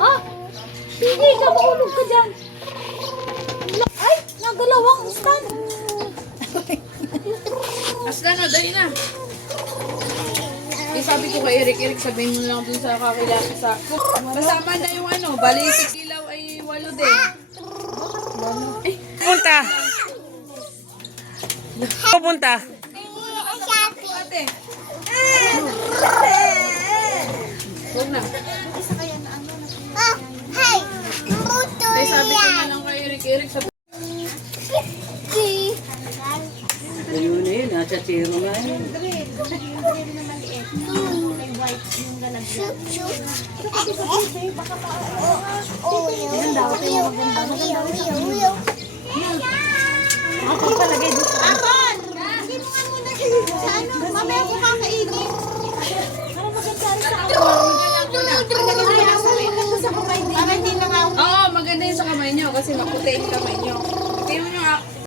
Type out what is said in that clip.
Ah! Sige ka, mahulog ka dyan. Ay! Nagalawang stand. Aslan na, dahil na. Eh, sabi ko kay Eric, sabihin mo lang dun sa kakilala sa... Kasama na yung ano, bali si Kilaw ay 8 din. Punta. Pupunta. Ate. Huwag na. Eh, sabi ko na lang kay Eric, sabi Ayun na yun, nasa zero na yun. Mamaya ko kakainin. Oo, maganda yun sa kamay nyo kasi maputi yung kamay nyo. Tingnan nyo nga.